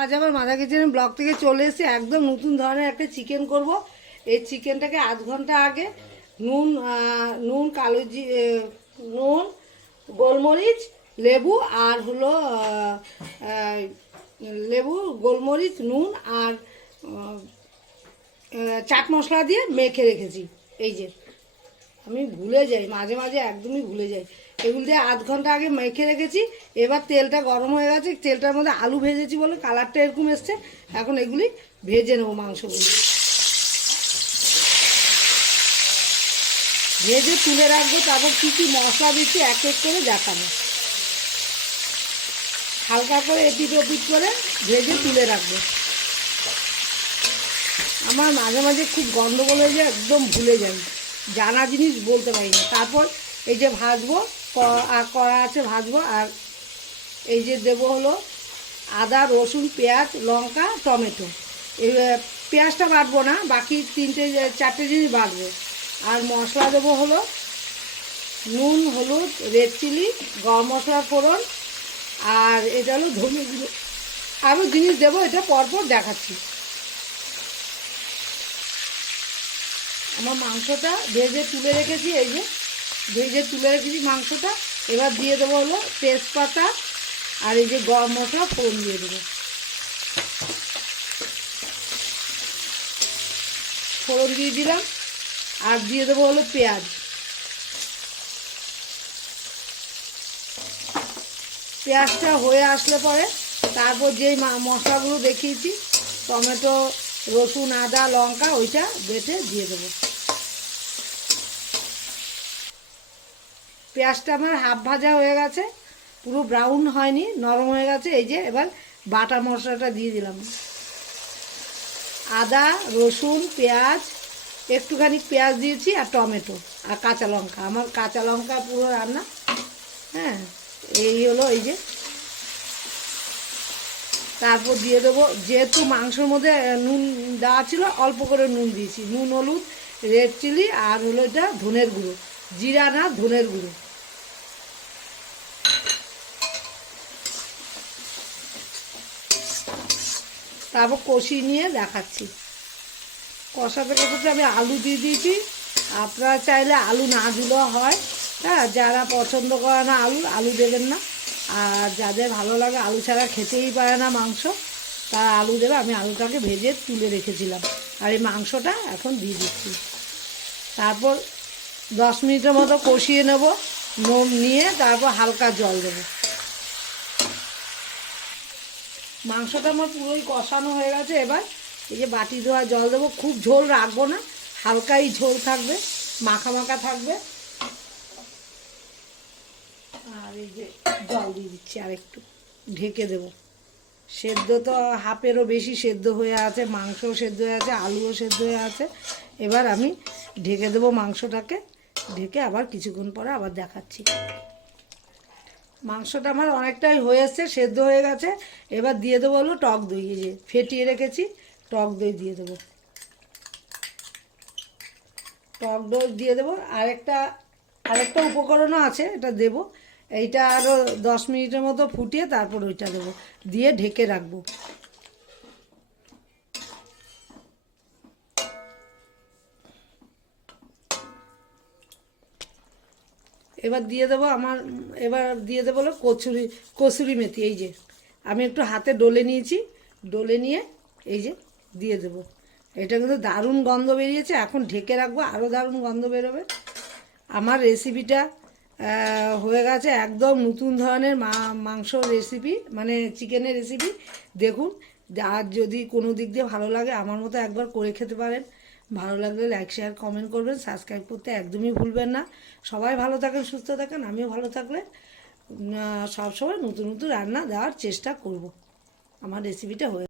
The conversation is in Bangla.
আজ আবার মাদা কিচেনের ব্লগ থেকে চলে এসেছি। একদম নতুন ধরনের একটা চিকেন করব। এই চিকেনটাকে আধ ঘণ্টা আগে নুন নুন, কালো জি নুন, গোলমরিচ, লেবু আর হলো লেবু, গোলমরিচ, নুন আর চাট মশলা দিয়ে মেখে রেখেছি। এই যে। আমি ভুলে যাই, মাঝে মাঝে একদমই ভুলে যাই। এগুলো দিয়ে আধ ঘণ্টা আগে মেখে রেখেছি, এবার তেলটা গরম হয়ে গেছে, তেলটার মধ্যে আলু ভেজেছি বলে কালারটা এরকম এসছে, এখন এগুলি ভেজে নেব মাংসগুলি। ভেজে তুলে রাখব, তারপর কী কী মশলা দিচ্ছি, এক এক করে দেখাবো। হালকা করে এপিট ওপিট করে ভেজে তুলে রাখব। আমার মাঝে মাঝে খুব গন্ডগোল হয়ে যায়, একদম ভুলে যাই। জানা জিনিস বলতে পারি না তারপর এই যে ভাজবো আর কড়া আছে ভাজবো, আর এই যে দেবো হলো আদা, রসুন, পেঁয়াজ, লঙ্কা, টমেটো। এই পেঁয়াজটা বাটবো না, বাকি তিনটে, চারটে জিনিস বাটবো। আর মশলা দেবো হলো নুন, হলুদ, রেড চিলি, গরম মশলা ফোড়ন, আর এটা হলো ধনে আরও জিনিস দেবো, এটা পরপর দেখাচ্ছি। আমার মাংসটা ভেজে তুলে রেখেছি, এই যে ভেজে তুলে রেখেছি মাংসটা। এবার দিয়ে দেবো হলো তেজপাতা আর এই যে গরম মশলা, ফোড়ন দিয়ে দেবো। ফোড়ন দিয়ে দিলাম আর দিয়ে দেবো হলো পেঁয়াজ। পেঁয়াজটা হয়ে আসলে পরে তারপর যেই মশলাগুলো দেখিয়েছি, টমেটো রসুন, আদা, লঙ্কা, ওইটা বেটে দিয়ে দেবো। পেঁয়াজটা আমার হাফ ভাজা হয়ে গেছে, পুরো ব্রাউন হয়নি, নরম হয়ে গেছে, এই যে এবার বাটা মশলাটা দিয়ে দিলাম। আদা, রসুন, পেঁয়াজ, একটুখানি পেঁয়াজ দিয়েছি আর টমেটো আর কাঁচা লঙ্কা। আমার কাঁচা লঙ্কা পুরো রান্না হ্যাঁ এই হলো, এই যে তারপর দিয়ে দেবো যেহেতু মাংসের মধ্যে নুন দেওয়া ছিল, অল্প করে নুন দিয়েছি। নুন, হলুদ, রেড চিলি আর হলো এটা ধনের গুঁড়ো, জিরা না ধনের গুঁড়ো। তারপর কষি নিয়ে দেখাচ্ছি। কষাতে কষাতে আমি আলু দিয়ে দিয়েছি। আপনারা চাইলে আলু না দিলেও হয়। হ্যাঁ যারা পছন্দ করে না আলু আলু দেবেন না। আর যাদের ভালো লাগে, আলু ছাড়া খেতেই পারে না মাংস, তারা আলু দেবে। আমি আলুটাকে ভেজে তুলে রেখেছিলাম। আর এই মাংসটা এখন দিয়ে দিচ্ছি। তারপর দশ মিনিটের মতো কষিয়ে নেব, নুন নিয়ে তারপর হালকা জল দেবো। মাংসটা আমার পুরোই কষানো হয়ে গেছে। এবার এই যে বাটি ধোয়া জল দেবো। খুব ঝোল রাখব না, হালকাই ঝোল থাকবে মাখা মাখা থাকবে। আর এই যে জল দিয়ে দিচ্ছি, আর একটু ঢেকে দেবো। সেদ্ধ তো হাফেরও বেশি সেদ্ধ হয়ে আছে, মাংসও সেদ্ধ হয়ে আছে, আলুও সেদ্ধ হয়ে আছে। এবার আমি ঢেকে দেবো মাংসটাকে, ঢেকে আবার কিছুক্ষণ পরে আবার দেখাচ্ছি। মাংসটা আমার অনেকটাই হয়েছে সেদ্ধ হয়ে গেছে। এবার দিয়ে দেবো হলো টক দই যে ফেটিয়ে রেখেছি, টক দই দিয়ে দেবো। টক দই দিয়ে দেবো, আরেকটা আরেকটা উপকরণও আছে, এটা দেবো। এইটা আরও দশ মিনিটের মতো ফুটিয়ে তারপর ওইটা দেবো। দিয়ে ঢেকে রাখব। এবার দিয়ে দেবো আমার, এবার দিয়ে দেবো হলো কচুরি কসুরি মেথি, এই যে। আমি একটু হাতে ডলে নিয়েছি, ডলে নিয়ে এই যে দিয়ে দেবো। এটা কিন্তু দারুণ গন্ধ বেরিয়েছে, এখন ঢেকে রাখব আরও দারুণ গন্ধ বেরোবে। আমার রেসিপিটা হয়ে গেছে একদম নতুন ধরনের মাংস রেসিপি মানে চিকেনের রেসিপি দেখুন, আর যদি কোনো দিক দিয়ে ভালো লাগে, আমার মতো একবার করে খেতে পারেন। ভালো লাগলে লাইক শেয়ার কমেন্ট করবেন। সাবস্ক্রাইব করতে একদমই ভুলবেন না। সবাই ভালো থাকেন, সুস্থ থাকেন, আমিও ভালো থাকলে সবসময় নতুন নতুন রান্না দেওয়ার চেষ্টা করব। আমার রেসিপিটা হয়ে